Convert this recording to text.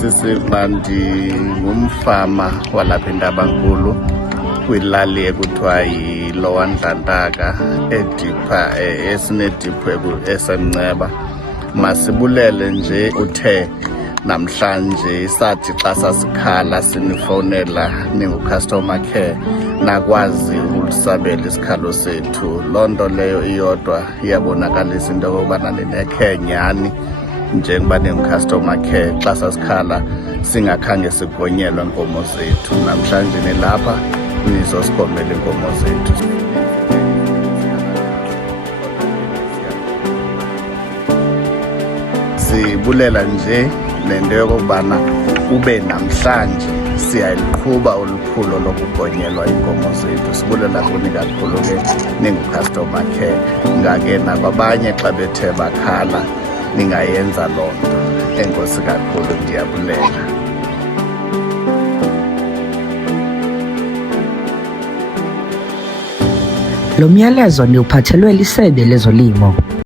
Sisiva ndingumfama walapha eNtabankulu kwilali ekuthiwa yiLower Ndlantaka edipha esinediphu eseMnceba. Masibulele nje uthe namhlanje sathi xa sasikhala sinifowunela ningu-customer care nakwazi ukusabela isikhalo sethu. Loo nto leyo iyodwa iyabonakalisa into yokokubana ninekhe nyhani njengoba ningu-customer care xa sasikhala singakhange sigonyelwe iinkomo zethu. Namhlanje nilapha nizosigomela iinkomo zethu. Sibulela nje nento yokokubana kube namhlanje siyaliqhuba oluphulo lokugonyelwa iinkomo zethu. Sibulela kuni kakhulu ke ningu-customer care. Ngake nakwabanye xa bethe bakhala ningayenza loo nto. Enkosi kakhulu, ndiyabulela. Lo myalezo ndiwuphathelwe liSebe lezoLimo.